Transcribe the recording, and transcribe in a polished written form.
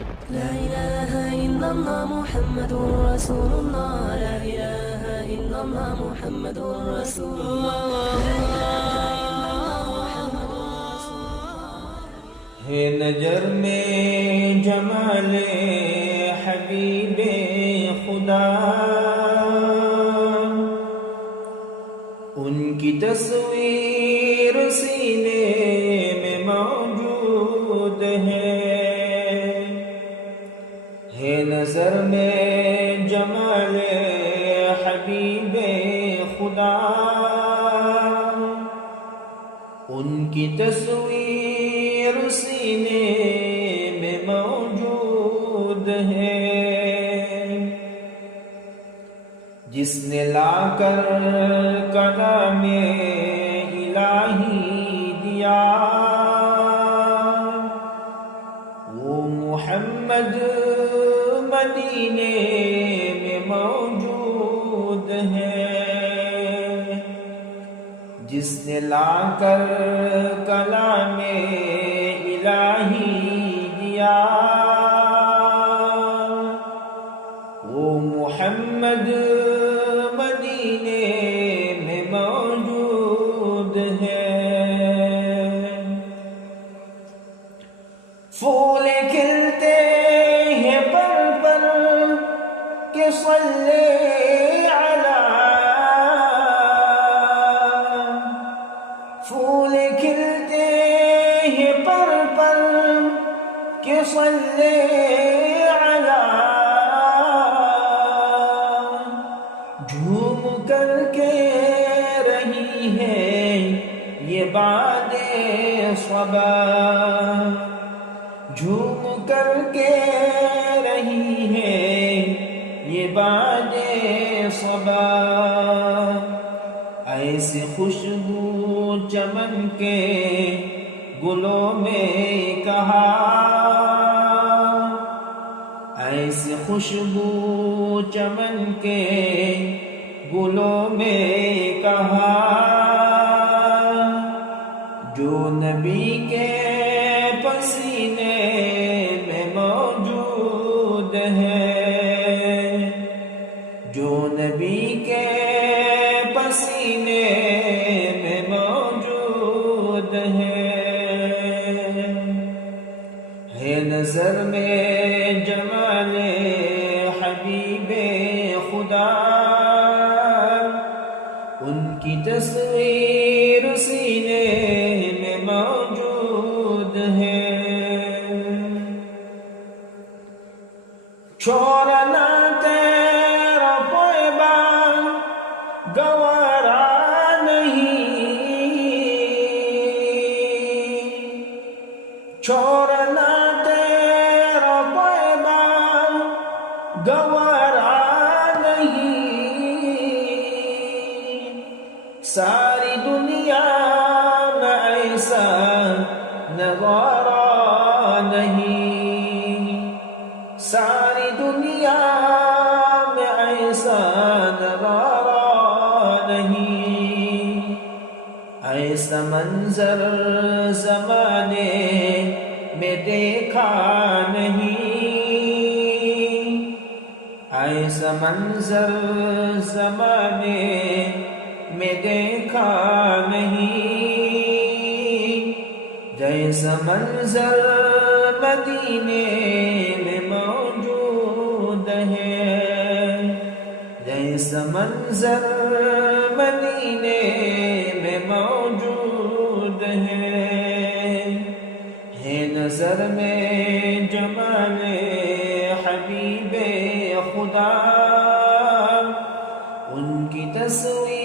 لا إله إلا الله محمد رسول الله. لا إله إلا الله محمد رسول الله. ہے نظر میں جمال حبیب خدا، ان کی تصویر سینے میں موجود ہے نظر میں جمال حبیب خدا، ان کی تصویر سینے میں موجود ہے، جس نے لا کر کلام الہی دیا، وہ محمد مدینے میں موجود ہے، جس نے لا کر کلام الہی دیا، وہ محمد مدینے میں موجود ہے۔ پھول کھلتے ہیں پر پر کہ صلی علی، پھول کھلتے ہیں پر پر کہ صلی علی، جھوم کر کے رہی ہے یہ باد صبا، جھوم کر کے رہی ہے یہ باد صبا، ایسی خوشبو چمن کے گلوں میں کہا، ایسی خوشبو چمن کے گلوں میں کہا، جو نبی کے پسینے میں موجود ہے، جو نبی کے پسینے میں موجود ہے نظر میں جمال حبیب خدا، ان کی تصویر سینے میں موجود ہے۔ چھوڑنا تیرا پویبا گوارا نہیں، چھوڑنا تیرا پویبا گوارا نہیں، ساری دنیا میں ایسا نظارہ نہیں، ساری دنیا میں ایسا نظارہ نہیں، ایسا منظر زمانے میں دیکھا نہیں، ایسا منظر زمانے میں دیکھا نہیں، جیسا منظر مدینے میں موجود ہے، جیسا منظر مدینے میں موجود ہے نظر میں جمال حبیب خدا، ان کی تصویر